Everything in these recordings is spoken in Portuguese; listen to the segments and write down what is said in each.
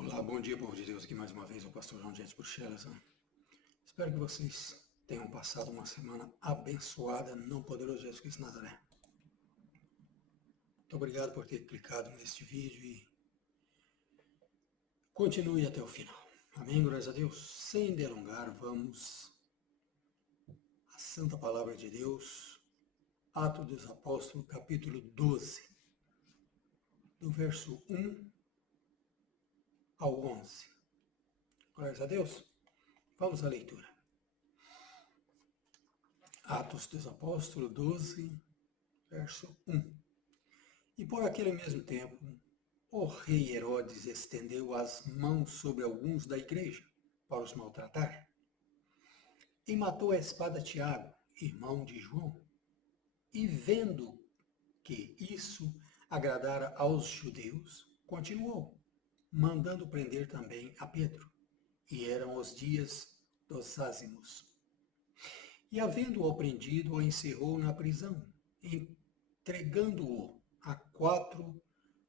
Olá, bom dia, povo de Deus. Aqui mais uma vez o pastor João Dias Bruxelas. Espero que vocês tenham passado uma semana abençoada no poderoso Jesus Cristo de Nazaré. Muito obrigado por ter clicado neste vídeo e continue até o final. Amém, glórias a Deus. Sem delongar, vamos à Santa Palavra de Deus, Atos dos Apóstolos, capítulo 12, do verso 1 ao 11. Glórias a Deus. Vamos à leitura. Atos dos Apóstolos 12, verso 1. E por aquele mesmo tempo, o rei Herodes estendeu as mãos sobre alguns da igreja para os maltratar. E matou a espada Tiago, irmão de João. E vendo que isso agradara aos judeus, continuou, mandando prender também a Pedro. E eram os dias dos ázimos. E havendo-o prendido, o encerrou na prisão, entregando-o a 4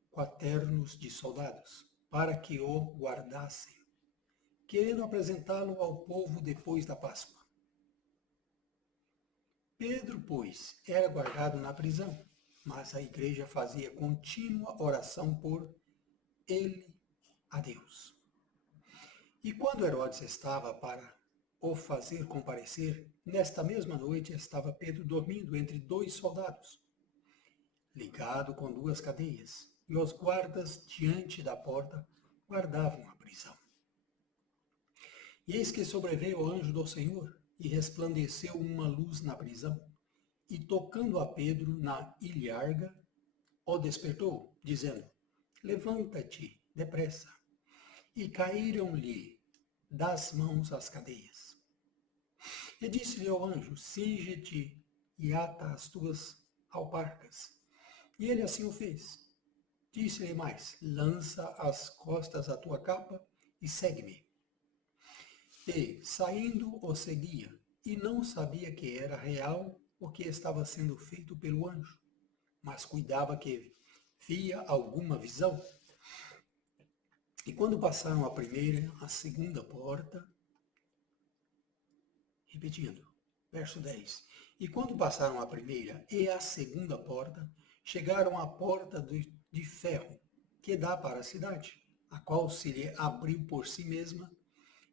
quaternos de soldados, para que o guardassem, querendo apresentá-lo ao povo depois da Páscoa. Pedro, pois, era guardado na prisão, mas a igreja fazia contínua oração por ele a Deus. E quando Herodes estava para o fazer comparecer, nesta mesma noite estava Pedro dormindo entre 2 soldados, ligado com 2 cadeias, e os guardas diante da porta guardavam a prisão. E eis que sobreveio o anjo do Senhor, e resplandeceu uma luz na prisão, e tocando a Pedro na ilharga, o despertou, dizendo: Levanta-te depressa. E caíram-lhe das mãos as cadeias. E disse-lhe ao anjo: Cinge-te e ata as tuas alparcas. E ele assim o fez. Disse-lhe mais: Lança às costas a tua capa e segue-me. E, saindo, o seguia, e não sabia que era real o que estava sendo feito pelo anjo, mas cuidava que via alguma visão. E quando passaram a primeira, a segunda porta, repetindo, verso 10. E quando passaram a primeira e a segunda porta, chegaram à porta de ferro, que dá para a cidade, a qual se lhe abriu por si mesma,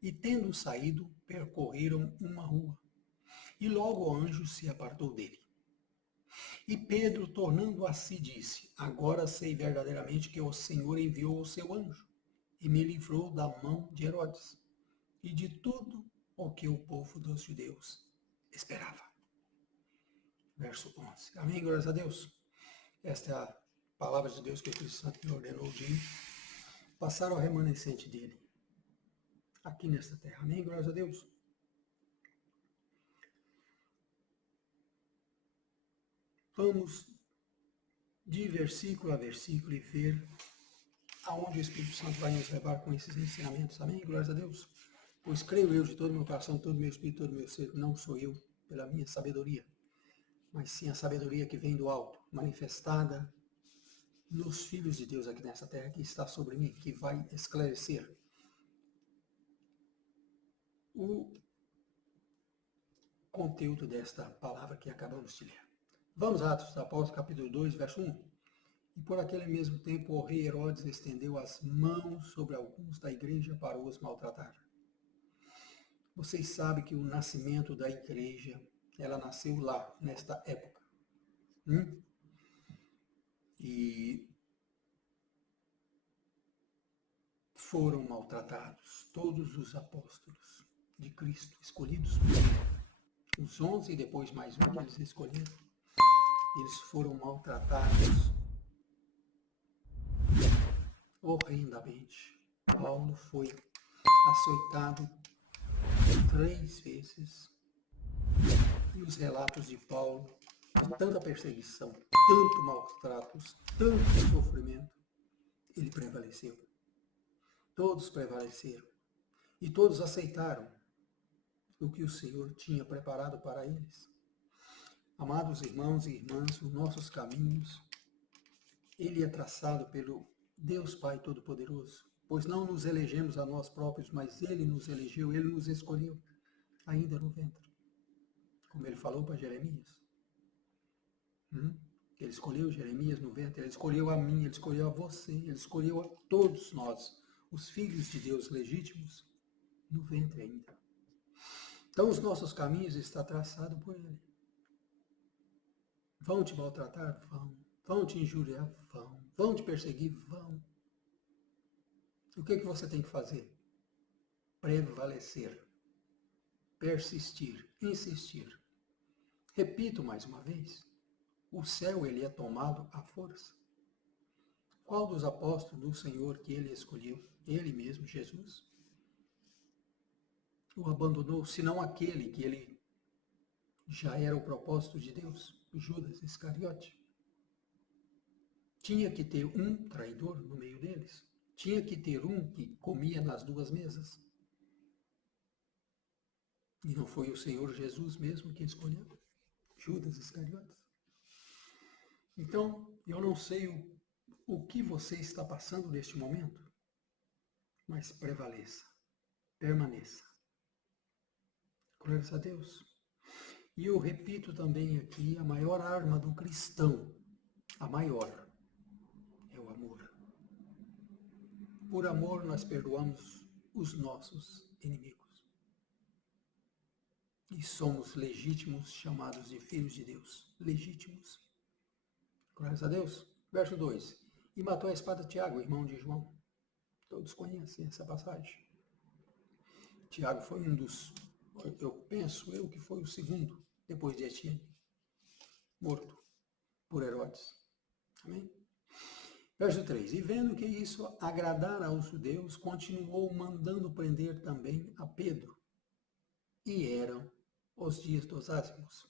e tendo saído, percorreram uma rua. E logo o anjo se apartou dele. E Pedro, tornando a si, disse: Agora sei verdadeiramente que o Senhor enviou o seu anjo, e me livrou da mão de Herodes, e de tudo o que o povo dos judeus esperava. Verso 11. Amém, glórias a Deus. Esta é a palavra de Deus que o Espírito Santo me ordenou de passar ao remanescente dele, aqui nesta terra. Amém, glórias a Deus. Vamos de versículo a versículo e ver aonde o Espírito Santo vai nos levar com esses ensinamentos. Amém, glórias a Deus. Pois creio eu de todo o meu coração, todo o meu espírito, todo o meu ser, não sou eu pela minha sabedoria, mas sim a sabedoria que vem do alto, manifestada nos filhos de Deus aqui nessa terra, que está sobre mim, que vai esclarecer o conteúdo desta palavra que acabamos de ler. Vamos a Atos dos Apóstolos, capítulo 2, verso 1. E por aquele mesmo tempo o rei Herodes estendeu as mãos sobre alguns da igreja para os maltratar. Vocês sabem que o nascimento da igreja, ela nasceu lá, nesta época. E foram maltratados todos os apóstolos de Cristo, escolhidos por ele. Os 11 e depois mais um que eles escolheram, eles foram maltratados horrendamente. Paulo foi açoitado 3 vezes. E os relatos de Paulo, de tanta perseguição, tanto maltratos, tanto sofrimento, ele prevaleceu. Todos prevaleceram. E todos aceitaram o que o Senhor tinha preparado para eles. Amados irmãos e irmãs, os nossos caminhos, ele é traçado pelo Deus Pai Todo-Poderoso. Pois não nos elegemos a nós próprios, mas Ele nos elegeu, Ele nos escolheu, ainda no ventre. Como Ele falou para Jeremias. Ele escolheu Jeremias no ventre, Ele escolheu a mim, Ele escolheu a você, Ele escolheu a todos nós, os filhos de Deus legítimos, no ventre ainda. Então os nossos caminhos estão traçados por Ele. Vão te maltratar? Vão. Vão te injuriar? Vão. Vão te perseguir? Vão. O que você tem que fazer? Prevalecer, persistir, insistir. Repito mais uma vez, o céu ele é tomado à força. Qual dos apóstolos do Senhor que ele escolheu? Ele mesmo, Jesus? O abandonou, senão aquele que ele já era o propósito de Deus, Judas Iscariote. Tinha que ter um traidor no meio deles. Tinha que ter um que comia nas duas mesas. E não foi o Senhor Jesus mesmo que escolheu Judas Iscariotes? Então, eu não sei o que você está passando neste momento, mas prevaleça, permaneça. Glórias a Deus. E eu repito também aqui, a maior arma do cristão, a maior, é o amor. Por amor nós perdoamos os nossos inimigos. E somos legítimos, chamados de filhos de Deus. Legítimos. Glórias a Deus. Verso 2. E matou a espada Tiago, irmão de João. Todos conhecem essa passagem. Tiago foi um dos, eu penso que foi o segundo, depois de Etienne, morto por Herodes. Amém? Verso 3. E vendo que isso agradara aos judeus, continuou mandando prender também a Pedro. E eram os dias dos ázimos.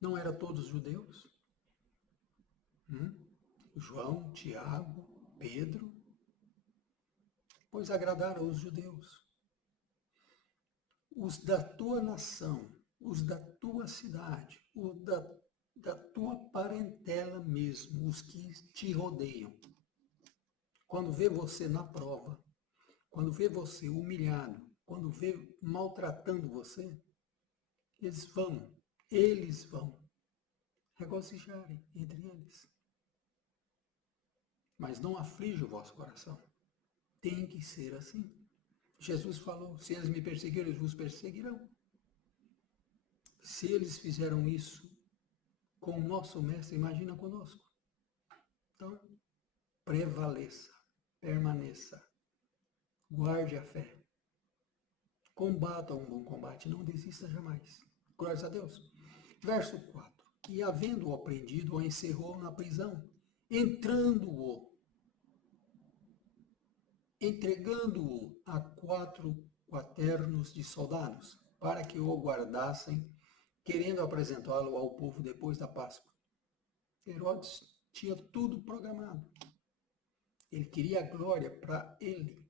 Não eram todos judeus? João, Tiago, Pedro, pois agradaram os judeus. Os da tua nação, os da tua cidade, os da tua parentela mesmo, os que te rodeiam. Quando vê você na prova, quando vê você humilhado, quando vê maltratando você, eles vão regozijarem entre eles. Mas não aflige o vosso coração. Tem que ser assim. Jesus falou, se eles me perseguirem, eles vos perseguirão. Se eles fizeram isso com o nosso mestre, imagina conosco. Então, prevaleça, permaneça, guarde a fé. Combata um bom combate, não desista jamais. Glórias a Deus. Verso 4. E havendo-o prendido, o encerrou na prisão, entregando-o a 4 quaternos de soldados, para que o guardassem, querendo apresentá-lo ao povo depois da Páscoa. Herodes tinha tudo programado. Ele queria a glória para ele.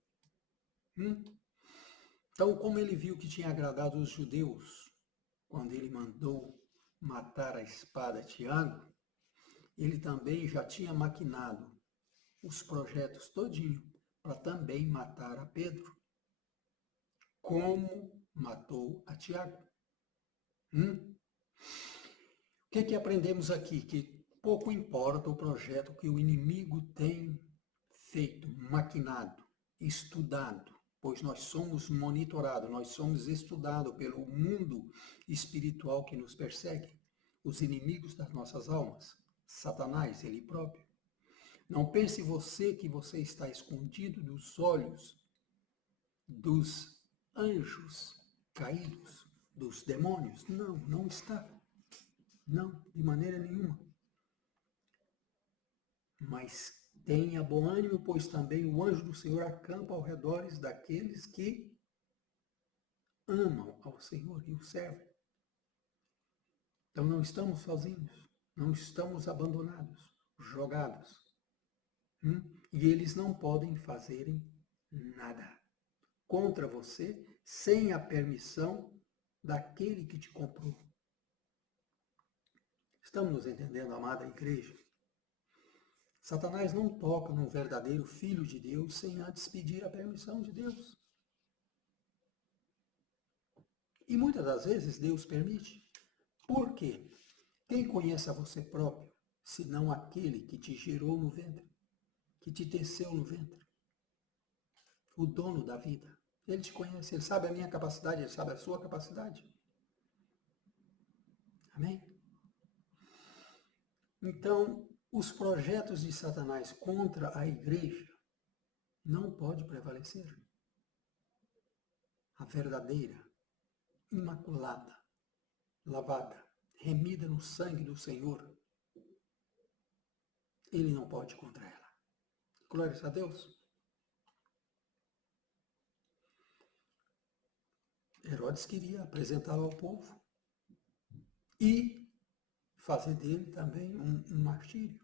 Então, como ele viu que tinha agradado os judeus, quando ele mandou matar a espada Tiago, ele também já tinha maquinado os projetos todinho para também matar a Pedro, como matou a Tiago. O que aprendemos aqui? Que pouco importa o projeto que o inimigo tem feito, maquinado, estudado, pois nós somos monitorados, nós somos estudados pelo mundo espiritual que nos persegue, os inimigos das nossas almas, Satanás, ele próprio. Não pense você que você está escondido dos olhos dos anjos caídos, dos demônios. Não, não está. Não, de maneira nenhuma. Mas tenha bom ânimo, pois também o anjo do Senhor acampa ao redor daqueles que amam ao Senhor e o servem. Então não estamos sozinhos, não estamos abandonados, jogados. E eles não podem fazerem nada contra você sem a permissão daquele que te comprou. Estamos nos entendendo, amada igreja? Satanás não toca num verdadeiro filho de Deus sem antes pedir a permissão de Deus. E muitas das vezes Deus permite. Por quê? Quem conhece a você próprio, senão aquele que te gerou no ventre, que te teceu no ventre, o dono da vida? Ele te conhece, ele sabe a minha capacidade, ele sabe a sua capacidade. Amém? Então, os projetos de Satanás contra a igreja não pode prevalecer. A verdadeira, imaculada, lavada, remida no sangue do Senhor, ele não pode contra ela. Glórias a Deus. Herodes queria apresentá-lo ao povo e fazer dele também um martírio,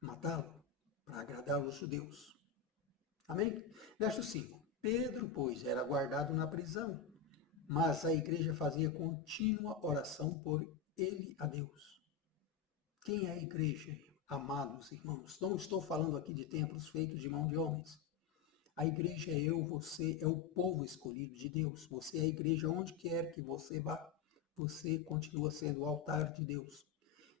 matá-lo, para agradar os judeus. Amém? Verso 5. Pedro, pois, era guardado na prisão, mas a igreja fazia contínua oração por ele a Deus. Quem é a igreja, amados irmãos? Não estou falando aqui de templos feitos de mão de homens. A igreja é eu, você, é o povo escolhido de Deus. Você é a igreja onde quer que você vá. Você continua sendo o altar de Deus.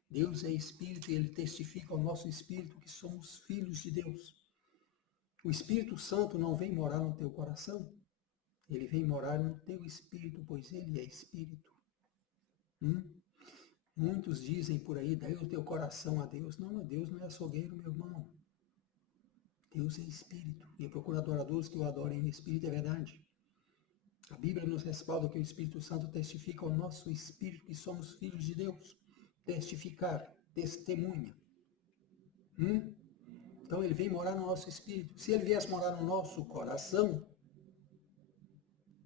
Deus é espírito e ele testifica ao nosso espírito que somos filhos de Deus. O Espírito Santo não vem morar no teu coração. Ele vem morar no teu espírito, pois ele é espírito. Muitos dizem por aí, daí o teu coração a Deus. Não, Deus não é açougueiro, meu irmão. Deus é espírito. E procura adoradores que o adorem em espírito, é verdade. A Bíblia nos respalda que o Espírito Santo testifica ao nosso espírito que somos filhos de Deus. Testificar, testemunha. Então ele vem morar no nosso espírito. Se ele viesse morar no nosso coração,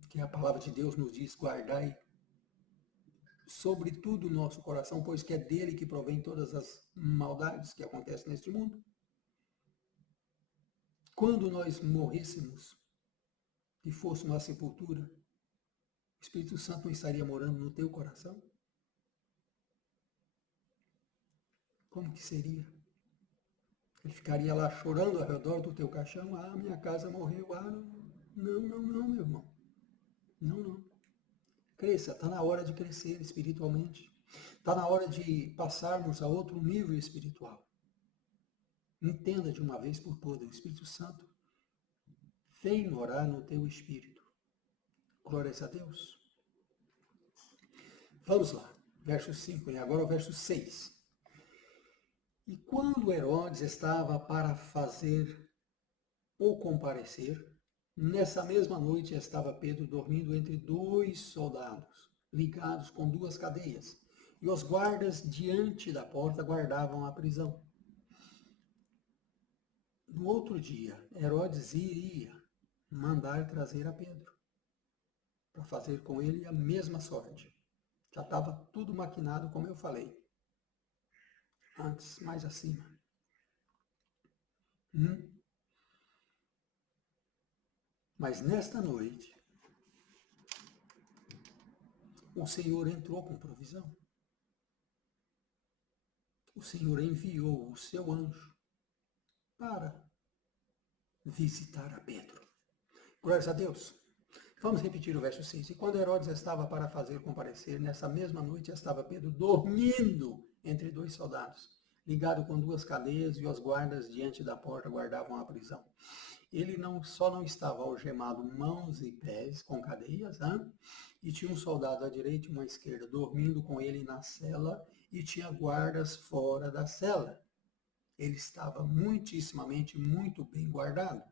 que a palavra de Deus nos diz, guardai sobretudo o nosso coração, pois que é dele que provém todas as maldades que acontecem neste mundo. Quando nós morrêssemos e fôssemos à sepultura, o Espírito Santo não estaria morando no teu coração? Como que seria? Ele ficaria lá chorando ao redor do teu caixão? Ah, minha casa morreu. Ah, não, meu irmão. Não. Cresça, está na hora de crescer espiritualmente. Está na hora de passarmos a outro nível espiritual. Entenda de uma vez por todas, o Espírito Santo vem morar no teu espírito. Glórias a Deus. Vamos lá, verso 5, e agora o verso 6. E quando Herodes estava para fazer ou comparecer, nessa mesma noite estava Pedro dormindo entre dois soldados, ligados com duas cadeias, e os guardas diante da porta guardavam a prisão. No outro dia, Herodes iria mandar trazer a Pedro, para fazer com ele a mesma sorte. Já estava tudo maquinado, como eu falei antes, mais acima. Mas nesta noite, o Senhor entrou com provisão. O Senhor enviou o seu anjo para visitar a Pedro. Glórias a Deus. Vamos repetir o verso 6. E quando Herodes estava para fazer comparecer, nessa mesma noite estava Pedro dormindo entre dois soldados, ligado com duas cadeias, e os guardas diante da porta guardavam a prisão. Ele só não estava algemado mãos e pés com cadeias, e tinha um soldado à direita e uma à esquerda dormindo com ele na cela, e tinha guardas fora da cela. Ele estava muitíssimamente muito bem guardado.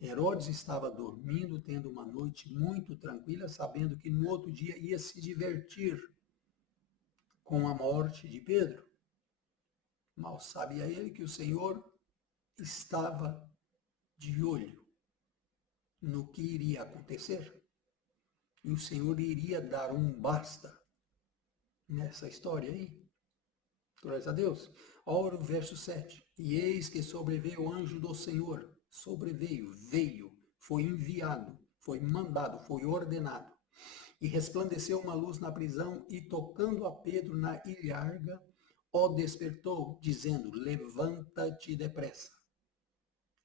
Herodes estava dormindo, tendo uma noite muito tranquila, sabendo que no outro dia ia se divertir com a morte de Pedro. Mal sabia ele que o Senhor estava de olho no que iria acontecer. E o Senhor iria dar um basta nessa história aí. Glórias a Deus. Ora o verso 7. E eis que sobreveio o anjo do Senhor. Veio, foi enviado, foi mandado, foi ordenado. E resplandeceu uma luz na prisão, e tocando a Pedro na ilharga, o despertou, dizendo: levanta-te depressa.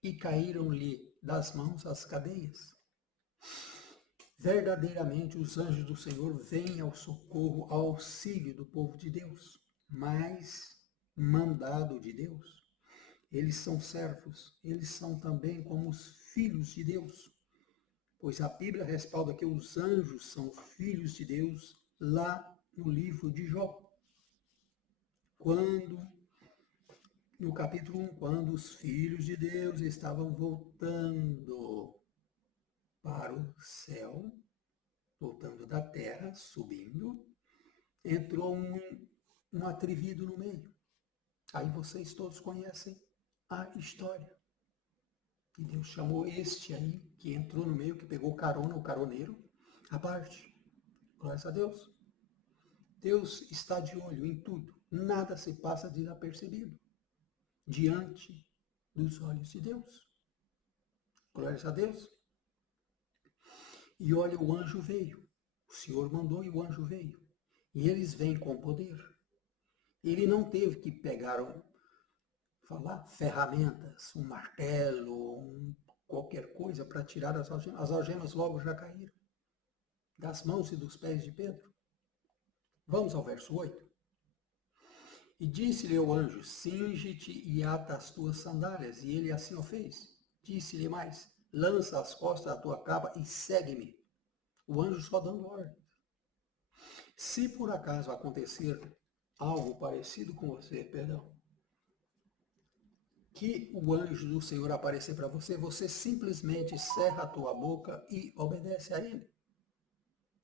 E caíram-lhe das mãos as cadeias. Verdadeiramente os anjos do Senhor vêm ao socorro, ao auxílio do povo de Deus, mas mandado de Deus. Eles são servos, eles são também como os filhos de Deus, pois a Bíblia respalda que os anjos são filhos de Deus lá no livro de Jó. No capítulo 1, quando os filhos de Deus estavam voltando para o céu, voltando da terra, subindo, entrou um atrevido no meio. Aí vocês todos conhecem a história. E Deus chamou este aí, que entrou no meio, que pegou carona, o caroneiro, à parte. Glória a Deus. Deus está de olho em tudo. Nada se passa desapercebido diante dos olhos de Deus. Glória a Deus. E olha, o anjo veio. O Senhor mandou e o anjo veio. E eles vêm com poder. Ele não teve que pegar ferramentas, um martelo, qualquer coisa para tirar as algemas. As algemas logo já caíram das mãos e dos pés de Pedro. Vamos ao verso 8. E disse-lhe o anjo: cinge-te e ata as tuas sandálias. E ele assim o fez. Disse-lhe mais: lança as costas da tua capa e segue-me. O anjo só dando ordem. Se por acaso acontecer algo parecido com você, que o anjo do Senhor aparecer para você, você simplesmente cerra a tua boca e obedece a ele.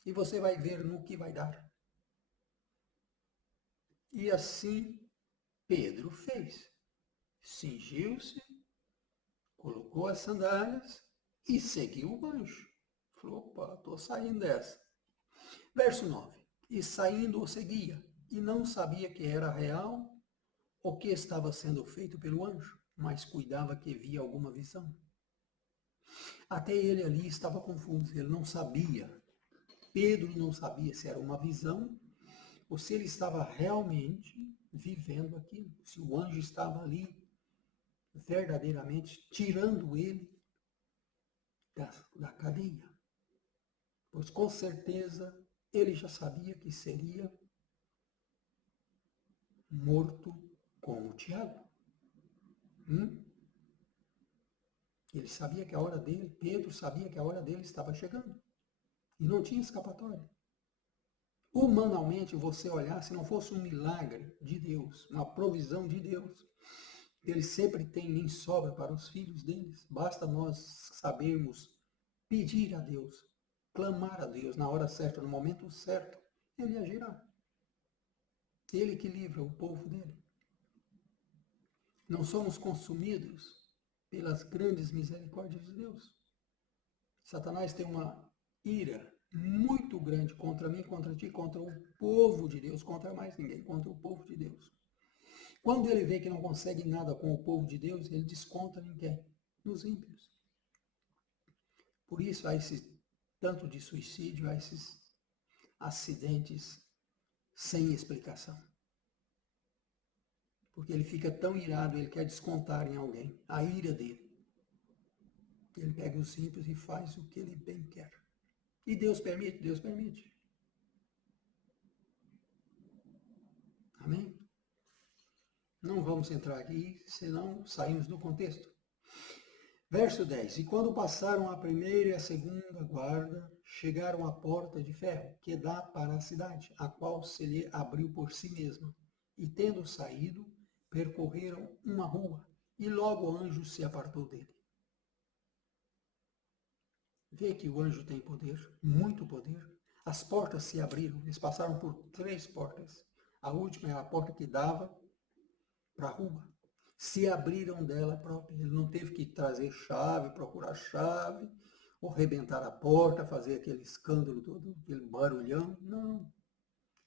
E você vai ver no que vai dar. E assim Pedro fez. Cingiu-se, colocou as sandálias e seguiu o anjo. Falou: opa, estou saindo dessa. Verso 9. E saindo o seguia, e não sabia que era real o que estava sendo feito pelo anjo, mas cuidava que via alguma visão. Até ele ali estava confuso, ele não sabia. Pedro não sabia se era uma visão ou se ele estava realmente vivendo aquilo, se o anjo estava ali verdadeiramente tirando ele da cadeia. Pois com certeza ele já sabia que seria morto como Tiago. Ele sabia que a hora dele, Pedro sabia que a hora dele estava chegando. E não tinha escapatória. Humanamente, você olhar, se não fosse um milagre de Deus, uma provisão de Deus, ele sempre tem em sobra para os filhos deles. Basta nós sabermos pedir a Deus, clamar a Deus na hora certa, no momento certo, ele agirá. Ele que livra o povo dele. Não somos consumidos pelas grandes misericórdias de Deus. Satanás tem uma ira muito grande contra mim, contra ti, contra o povo de Deus, contra mais ninguém, contra o povo de Deus. Quando ele vê que não consegue nada com o povo de Deus, ele desconta em quem? Nos ímpios. Por isso há esse tanto de suicídio, há esses acidentes sem explicação. Porque ele fica tão irado, ele quer descontar em alguém a ira dele. Ele pega os ímpios e faz o que ele bem quer. E Deus permite? Deus permite. Amém? Não vamos entrar aqui, senão saímos do contexto. Verso 10. E quando passaram a primeira e a segunda guarda, chegaram à porta de ferro, que dá para a cidade, a qual se lhe abriu por si mesma. E tendo saído, percorreram uma rua, e logo o anjo se apartou dele. Vê que o anjo tem poder, muito poder. As portas se abriram, eles passaram por 3 portas. A última é a porta que dava para a rua. Se abriram dela própria. Ele não teve que trazer chave, procurar chave, ou arrebentar a porta, fazer aquele escândalo todo, aquele barulhão. Não.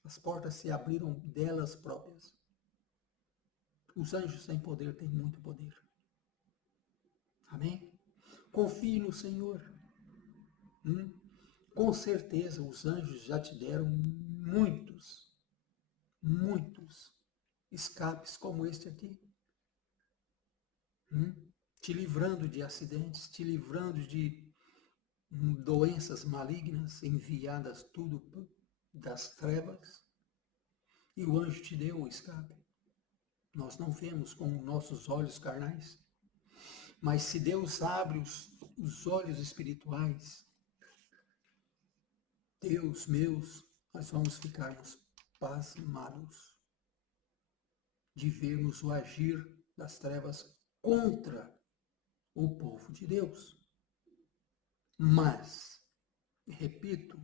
As portas se abriram delas próprias. Os anjos têm poder, têm muito poder. Amém? Confie no Senhor. Com certeza os anjos já te deram muitos escapes como este aqui. Te livrando de acidentes, te livrando de doenças malignas enviadas tudo das trevas. E o anjo te deu o escape. Nós não vemos com nossos olhos carnais, mas se Deus abre os olhos espirituais, Deus meus, nós vamos ficarmos pasmados de vermos o agir das trevas contra o povo de Deus. Mas, repito,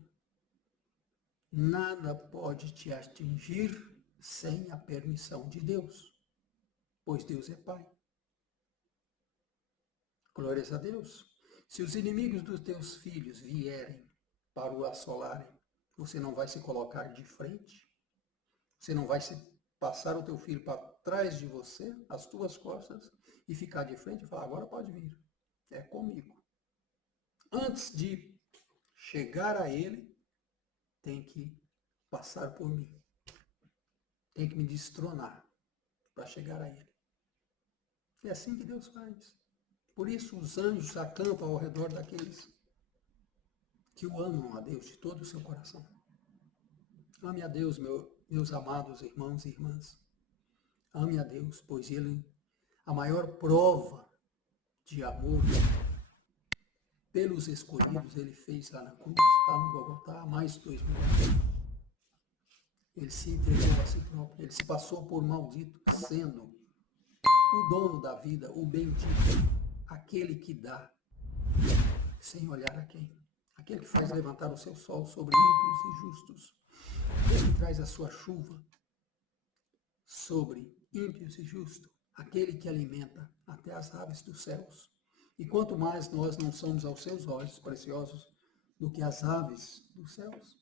nada pode te atingir sem a permissão de Deus, pois Deus é Pai. Glórias a Deus. Se os inimigos dos teus filhos vierem para o assolarem, você não vai se colocar de frente, você não vai se passar o teu filho para trás de você, as tuas costas, e ficar de frente e falar, agora pode vir, é comigo. Antes de chegar a ele, tem que passar por mim. Tem que me destronar para chegar a ele. É assim que Deus faz. Por isso os anjos acampam ao redor daqueles que o amam a Deus de todo o seu coração. Ame a Deus, meus amados irmãos e irmãs. Ame a Deus, pois Ele, a maior prova de amor pelos escolhidos, Ele fez lá na cruz, lá no Golgotá, há mais de 2000 anos. Ele se entregou a si próprio, Ele se passou por maldito, sendo o dono da vida, o bendito, aquele que dá, sem olhar a quem. Aquele que faz levantar o seu sol sobre ímpios e justos. Aquele que traz a sua chuva sobre ímpios e justos. Aquele que alimenta até as aves dos céus. E quanto mais nós não somos aos seus olhos preciosos do que as aves dos céus.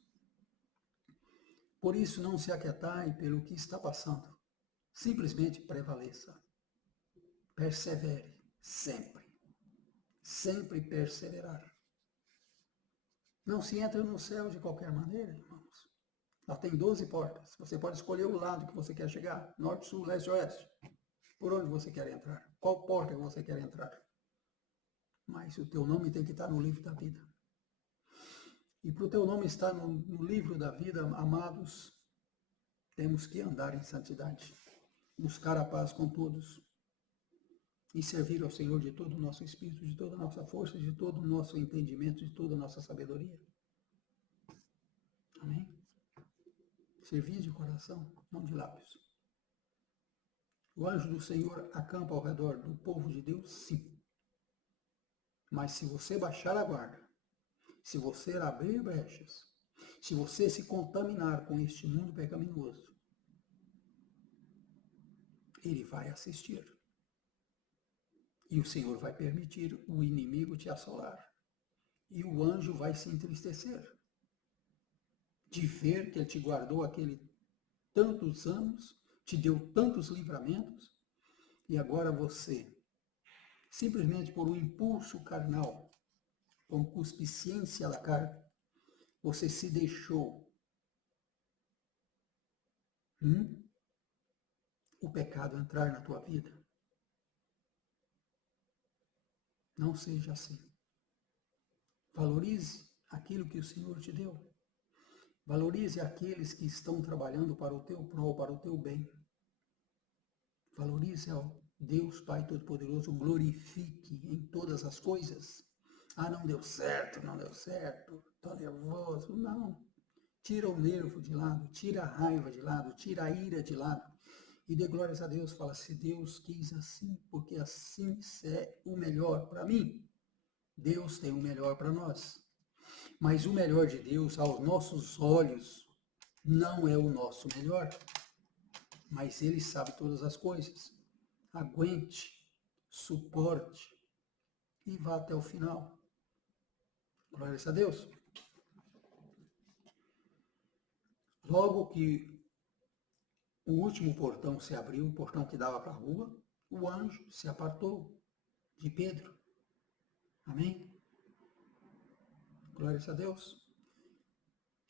Por isso não se aquietai pelo que está passando. Simplesmente prevaleça. Persevere sempre. Sempre perseverar. Não se entra no céu de qualquer maneira, irmãos. Lá tem 12 portas. Você pode escolher o lado que você quer chegar. Norte, sul, leste, oeste. Por onde você quer entrar. Qual porta que você quer entrar. Mas o teu nome tem que estar no livro da vida. E para o teu nome estar no livro da vida, amados, temos que andar em santidade. Buscar a paz com todos. E servir ao Senhor de todo o nosso espírito, de toda a nossa força, de todo o nosso entendimento, de toda a nossa sabedoria. Amém? Servir de coração, não de lábios. O anjo do Senhor acampa ao redor do povo de Deus, sim. Mas se você baixar a guarda, se você abrir brechas, se você se contaminar com este mundo pecaminoso, ele vai assistir. E o Senhor vai permitir o inimigo te assolar. E o anjo vai se entristecer de ver que ele te guardou aquele tantos anos, te deu tantos livramentos, e agora você, simplesmente por um impulso carnal, concupiscência da carne, você se deixou o pecado entrar na tua vida. Não seja assim. Valorize aquilo que o Senhor te deu. Valorize aqueles que estão trabalhando para o teu prol, para o teu bem. Valorize ao Deus Pai Todo-Poderoso, glorifique em todas as coisas. Ah, não deu certo, estou nervoso. Não. Tira o nervo de lado, tira a raiva de lado, tira a ira de lado. E dê glórias a Deus, fala, se Deus quis assim, porque assim é o melhor para mim. Deus tem o melhor para nós. Mas o melhor de Deus, aos nossos olhos, não é o nosso melhor. Mas Ele sabe todas as coisas. Aguente, suporte e vá até o final. Glórias a Deus. Logo que o último portão se abriu, o portão que dava para a rua, o anjo se apartou de Pedro. Amém? Glórias a Deus.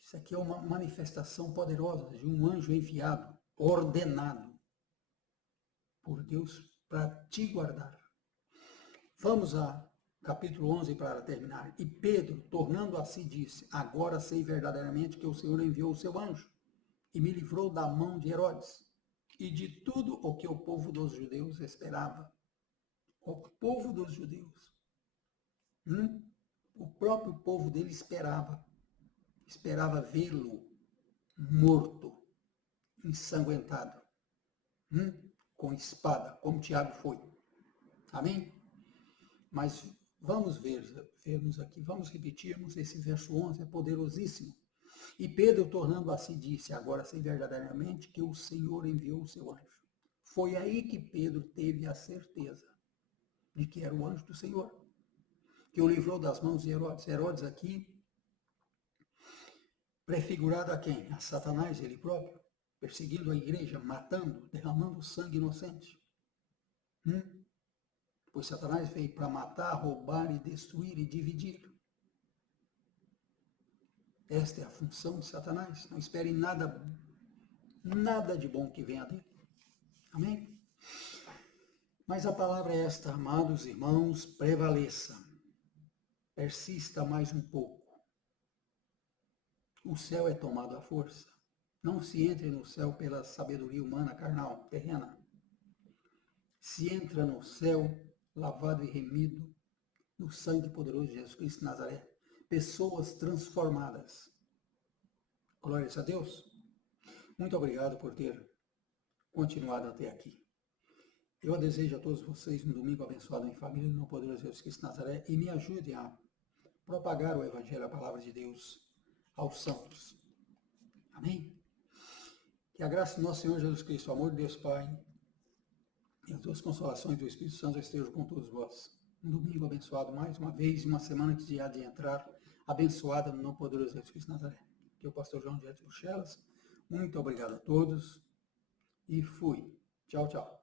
Isso aqui é uma manifestação poderosa de um anjo enviado, ordenado por Deus para te guardar. Vamos a capítulo 11 para terminar. E Pedro, tornando a si, disse: agora sei verdadeiramente que o Senhor enviou o seu anjo e me livrou da mão de Herodes e de tudo o que o povo dos judeus esperava. O povo dos judeus. O próprio povo dele esperava vê-lo morto, ensanguentado, com espada, como Tiago foi. Amém? Mas vamos vermos aqui, vamos repetirmos esse verso 11, é poderosíssimo. E Pedro, tornando a si, disse: agora sei verdadeiramente que o Senhor enviou o seu anjo. Foi aí que Pedro teve a certeza de que era o anjo do Senhor, que o livrou das mãos de Herodes. Herodes aqui, prefigurado a quem? A Satanás, ele próprio, perseguindo a igreja, matando, derramando sangue inocente. Pois Satanás veio para matar, roubar e destruir e dividir. Esta é a função de Satanás. Não espere nada de bom que venha dele. Amém? Mas a palavra é esta, amados irmãos, prevaleça. Persista mais um pouco. O céu é tomado à força. Não se entre no céu pela sabedoria humana, carnal, terrena. Se entra no céu, lavado e remido, no sangue poderoso de Jesus Cristo de Nazaré. Pessoas transformadas. Glórias a Deus. Muito obrigado por ter continuado até aqui. Eu desejo a todos vocês um domingo abençoado em família, no poderoso Jesus Cristo de Nazaré, e me ajudem a propagar o Evangelho, a palavra de Deus, aos santos. Amém? Que a graça do nosso Senhor Jesus Cristo, o amor de Deus Pai, e as duas consolações do Espírito Santo estejam com todos vós. Um domingo abençoado mais uma vez, uma semana que já de entrar, abençoada no nome poderoso Jesus Cristo de Nazaré. Que é o pastor João de Bruxelas. Muito obrigado a todos e fui. Tchau, tchau.